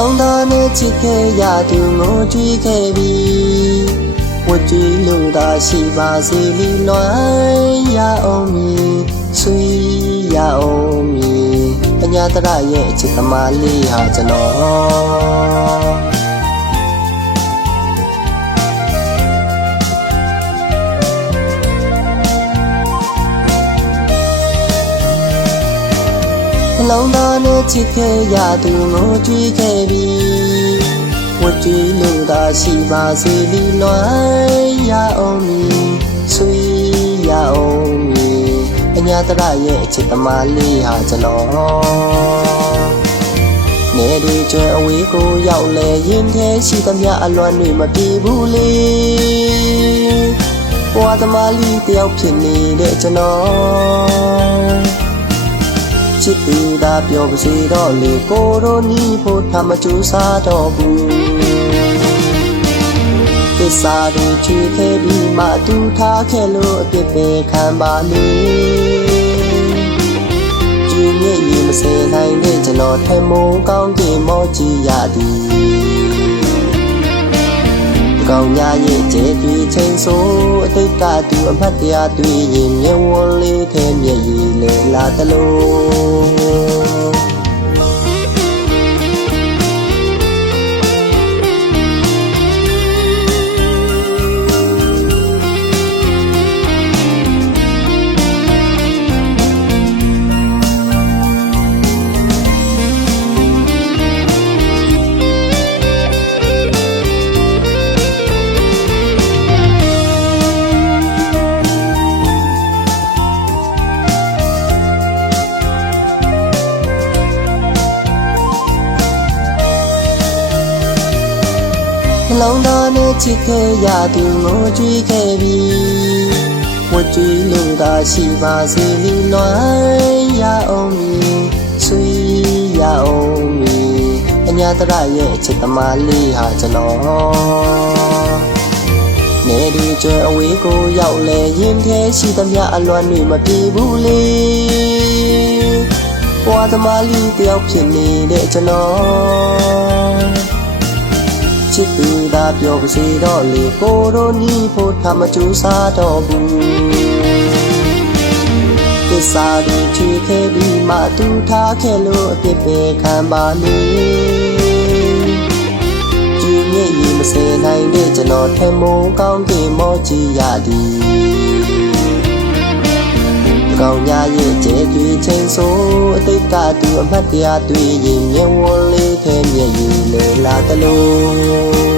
လုံးသားနဲ့ချစ်ခဲ့ရသူငိုကြွေးခဲ့ပြီဝတ်ကြွေးလို့သာရှိပါစေလီလွမ်းရအောင်မည်ဆွေးရအောင်မည်ပညာတရရဲ့အချစ်သမားလေးဟာကျွန်တော်လုံးသားနဲ့ချစ်ခဲ့ရသူငိုကြွေးခဲ့ပြီဝတ်ကြွေးလို့သာရှိပါစေလီလွမ်းရအောင်မည်ဆွေးရအောင်မည်ပညာတရရဲ့အချစ်သမားလေးဟာကျွန်တော်နေတွေကျွဲအဝေးကိုရောက်လဲရင်ထဲရှိသမျှအလွမ်းတွေမပြေဘူးလေဘဝသမားလေးတယောက်ဖြစ်နေတဲ့ကျွန်တော်ချစ်သူသာပြောပါစေတော့လေကိုရိုနီဖို့ထမကြိုးစားတော့ဘူးသစ္စာတွေချွေခဲ့ပြီးမှသူထားခဲ့လို့အပြစ်ပဲခံပါလေကြည်မြင့်ရင်မစဲနိုင်တဲ့ကျွန်တော်ထဲမုံကောင်းကြီးမောကြည့်ရသည်ကောင်းညာရဲ့ကျေတွေ့ချင်းဆိုအတိတ်ကသူအမှတ်တရတွေ့ရင်မျက်ဝန်းလေးထဲမျက်ရည်လေလာတလို့လုံးသားနဲ့ချစ်ခဲ့ရသူငိုကြွေးခဲ့ပြီဝတ်ကြွေးလို့သာရှိပါစေလီလွမ်းရအောင်မည်ဆွေးရအောင်မည်ပညာတရရဲ့အချစ်သမားလေးဟာကျွန်တော်နေဒီကျွဲအဝေးကိုရောက်လဲရင်ထဲရှိသမျှအလွမ်းတွေမပြေဘူးလေဘဝသမားလေးတယောက်ဖြစ်နေတဲ့ကျွန်တော်ချစ်သူသာပြောပါစေတော့လေကိုရိုနီဖို့ထမကြိုးစားတော့ဘူးသစ္စာတွေချွေခဲ့ပြီးမှသူထားခဲ့လို့အပြစ်ပဲခံပါလေကြည်မြင့်ရင်မစဲနိုင်တဲ့ကျွန်တော်ထဲမုံကောင်းကြီးမောကြည့်ရသည်ကောင်းညာရဲ့ကျေတွေ့ချင်းဆိုအတိတ်ကသူအမှတ်တရတွေ့ရင်မျက်ဝန်းလေးထဲမျက်ရည်လေလာတလို့